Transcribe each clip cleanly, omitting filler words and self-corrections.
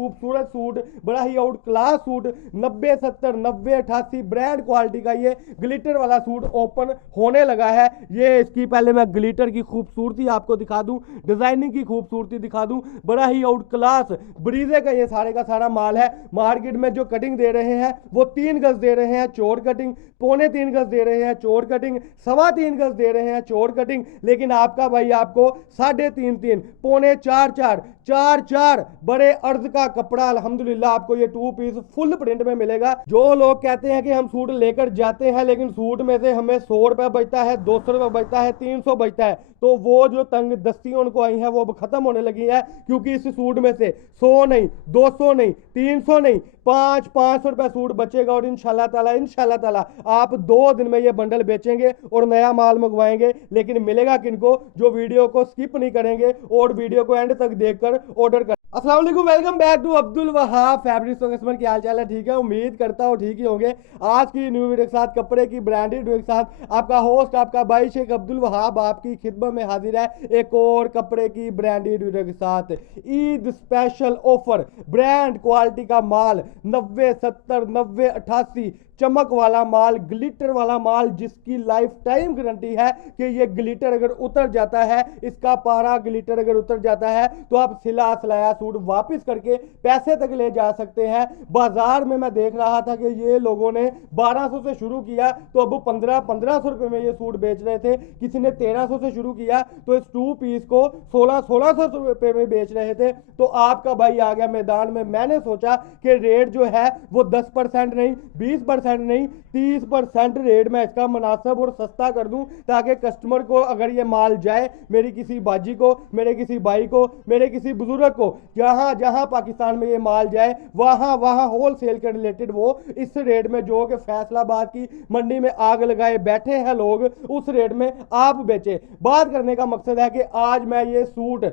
खूबसूरत सूट, बड़ा ही outclass suit 90 70 90 88 brand quality का ये ग्लिटर वाला सूट ओपन होने लगा है। ये इसकी पहले मैं ग्लिटर की खूबसूरती आपको दिखा दूं, डिजाइनिंग की खूबसूरती दिखा दूं। बड़ा ही आउट क्लास ब्रीजे का ये सारे का सारा माल है। मार्केट में जो कटिंग दे रहे हैं वो 3 गज दे रहे हैं चौड़ कटिंग, 3.25 गज दे रहे हैं चौड़ कटिंग, 3.25 गज दे रहे हैं चौड़ कटिंग। लेकिन आपका भाई आपको 3.5 3.25 4.4 बड़े अर्ज का कपड़ा अल्हम्दुलिल्लाह आपको ये 2 पीस फुल प्रिंट में मिलेगा। जो लोग कहते हैं कि हम सूट लेकर जाते हैं लेकिन सूट में से हमें 100 रुपए बचता है, 200 रुपए बचता है, 300 बचता है, तो वो जो तंग दस्ती उनको आई है वो अब खत्म होने लगी है। क्योंकि इस सूट में से 100 नहीं, 200 नहीं, 300 नहीं, 500 रुपए सूट बचेगा। और इंशाल्लाह ताला आप 2 दिन में ये बंडल बेचेंगे और नया माल मंगवाएंगे। लेकिन मिलेगा किनको? जो वीडियो को स्किप नहीं करेंगे और वीडियो को एंड तक देखकर ऑर्डर कर। अस्सलाम वालेकुम, welcome back to Abdul Wahab fabrics. तो कस्टमर क्या हाल चाल है? ठीक है, उम्मीद करता हूँ ठीक ही होंगे। आज की न्यू वीडियो के साथ, कपड़े की ब्रांडेड वीडियो के साथ आपका होस्ट आपका भाई शेख अब्दुल वहाब आपकी खिदमत में हाजिर है एक और कपड़े की ब्रांडेड वीडियो के साथ। Eid special offer, brand quality का माल 90 70 90 88 चमक वाला माल, ग्लिटर वाला माल, जिसकी लाइफ टाइम गारंटी है कि ये ग्लिटर अगर उतर जाता है, इसका पारा ग्लिटर अगर उतर जाता है तो आप सिला सिलाया सूट वापस करके पैसे तक ले जा सकते हैं। बाजार में मैं देख रहा था कि ये लोगों ने 1200 से शुरू किया तो अब 1500 रुपए में ये सूट बेच रहे थे। किसी ने 1300 से शुरू किया तो इस 2 पीस को 1600 रुपए में बेच रहे थे। तो आपका भाई आ गया मैदान में। मैंने सोचा कि रेट जो है वो 10% नहीं, 20% नहीं, 30% रेट में इसका मुनासिब और सस्ता कर दूं, ताकि कस्टमर को अगर ये माल जाए, मेरी किसी बाजी को, मेरे किसी भाई को, मेरे किसी बुजुर्ग को, जहां जहां पाकिस्तान में ये माल जाए वहां वहां होलसेल के रिलेटेड वो इस रेट में, जो कि फैसलाबाद की मंडी में आग लगाए बैठे हैं लोग, उस रेट में आप बेचे। बात करने का मकसद है कि आज मैं ये सूट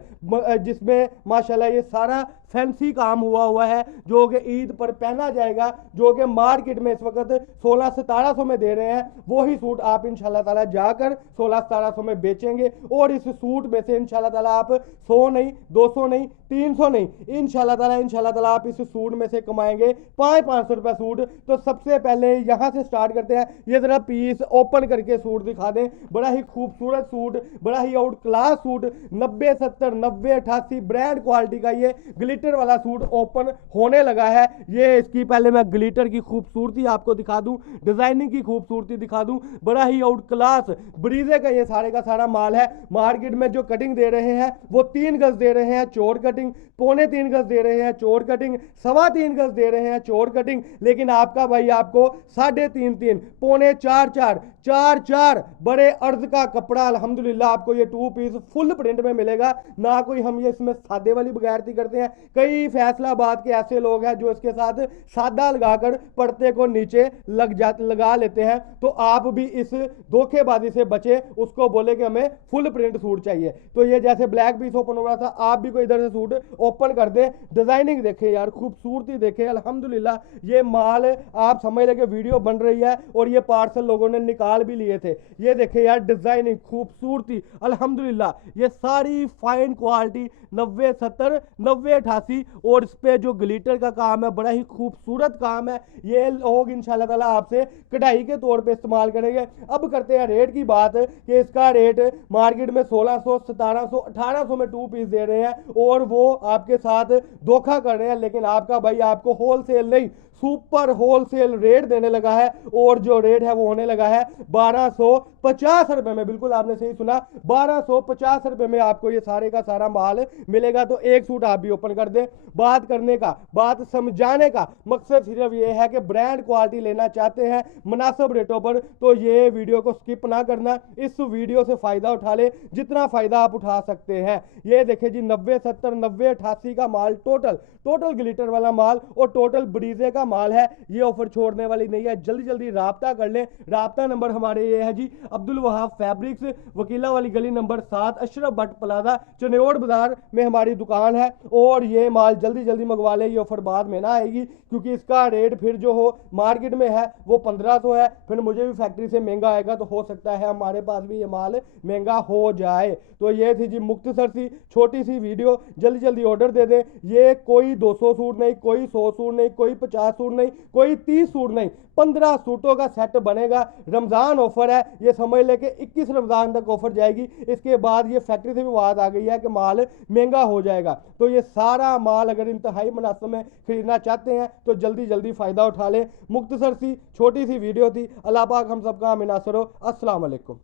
जिसमें माशाल्लाह ये सारा फैंसी काम हुआ है, जो कि ईद पर पहना जाएगा, जो कि मार्केट में इस वक्त 1600-1700 में दे रहे हैं, वही सूट आप इंशाल्लाह ताला जाकर 1600-1700 में बेचेंगे। और इस सूट में से इंशाल्लाह ताला आप 100 नहीं, 200 नहीं, 300 नहीं, इंशाल्लाह ताला आप इस सूट में से कमाएंगे 500 रुपए सूट। तो सबसे पहले यहां से स्टार्ट करते हैं। ये जरा पीस ओपन करके सूट दिखा दें। बड़ा ही खूबसूरत सूट, बड़ा ही outclass suit 90 70 90 88 brand quality का ये ग्लिटर वाला सूट ओपन होने लगा है। ये इसकी पहले मैं ग्लिटर की खूबसूरती आपको दिखा दूं, डिजाइनिंग की खूबसूरती दिखा दूं। बड़ा ही आउट क्लास ब्रीजे का ये सारे का सारा माल है। मार्केट में जो कटिंग दे रहे हैं वो 3 गज दे रहे हैं चौड़ कटिंग, 3.25 गज दे रहे हैं चौड़ कटिंग, 3.25 गज दे रहे हैं चौड़ कटिंग। लेकिन आपका भाई आपको 3.5 3.4 4.4 बड़े अर्ज का कपड़ा अल्हम्दुलिल्लाह आपको ये 2 पीस फुल प्रिंट में मिलेगा। ना कोई हम ये इसमें सादे वाली बगैरती करते हैं। कई फैसलाबाद के ऐसे लोग हैं जो इसके साथ सादा लगाकर पर्दे को नीचे लगा लेते हैं। तो आप भी इस धोखेबाजी से बचे, उसको बोले कि हमें फुल प्रिंट सूट चाहिए। तो ये जैसे ब्लैक पीस ओपन हो रहा था, आप भी कोई इधर से सूट ओपन कर दे। डिजाइनिंग देखे यार, खूबसूरती देखे, अल्हम्दुलिल्लाह ये माल आप समझ लगे वीडियो बन रही है और ये पार्सल लोगों ने निकाल भी लिए थे। ये देखे यार, डिजाइनिंग खूबसूरती अल्हम्दुलिल्लाह, ये सारी फाइन क्वालिटी 90 70 90 88 और इस पे जो ग्लिटर का काम है बड़ा ही खूबसूरत काम है। ये लोग इंशाल्लाह ताला आपसे कढ़ाई के तौर पे इस्तेमाल करेंगे। अब करते हैं रेट की बात कि इसका रेट मार्केट में 1600 1700 1800 में 2 पीस दे रहे हैं और वो आपके साथ धोखा कर रहे हैं। लेकिन आपका भाई आपको होलसेल नहीं, सुपर होलसेल रेट देने लगा है। और जो रेट है वो होने लगा है 1250 रुपए में। बिल्कुल आपने सही सुना, 1250 रुपए में आपको ये सारे का सारा माल मिलेगा। तो एक सूट आप भी ओपन कर दें। बात करने का, बात समझाने का मकसद सिर्फ ये है कि ब्रांड क्वालिटी लेना चाहते हैं मुनासिब रेटों पर, तो ये वीडियो को स्किप ना करना, इस वीडियो से फायदा उठा ले जितना फायदा आप उठा सकते हैं। ये देखे जी, 90 70 90 88 का माल, टोटल ग्लिटर वाला माल और टोटल ब्रीजे का माल है। ये ऑफर छोड़ने वाली नहीं है, जल्दी जल्दी राब्ता कर लें। राब्ता नंबर हमारे ये है जी, अब्दुल वहाब फैब्रिक्स, वकीला वाली गली नंबर 7, अशरफ भट्ट प्लाजा, चनेड़ बाजार में हमारी दुकान है। और ये माल जल्दी जल्दी मंगवा लें, ये ऑफर बाद में ना आएगी, क्योंकि इसका रेट फिर जो हो मार्केट में है वो 1500 है, फिर मुझे भी फैक्ट्री से महंगा आएगा, तो हो सकता है हमारे पास भी ये माल महंगा हो जाए। तो ये थी जी मुख्तसर सी छोटी सी वीडियो, जल्दी जल्दी ऑर्डर दे दें। ये कोई 200 सूट नहीं, कोई 100 सूट नहीं, कोई 50 सूट नहीं, कोई 30 सूट नहीं, 15 सूटों का सेट बनेगा। रमज़ान ऑफर है, ये समझ ले कि 21 रमज़ान तक ऑफर जाएगी। इसके बाद ये फैक्ट्री से भी बात आ गई है कि माल महंगा हो जाएगा। तो ये सारा माल अगर इंतहाई मुनासिब में खरीदना चाहते हैं तो जल्दी जल्दी फ़ायदा उठा लें। मुख्तसर सी छोटी सी वीडियो थी। अल्लाह पाक हम सबका आमीन नासर हो। अस्सलाम वालेकुम।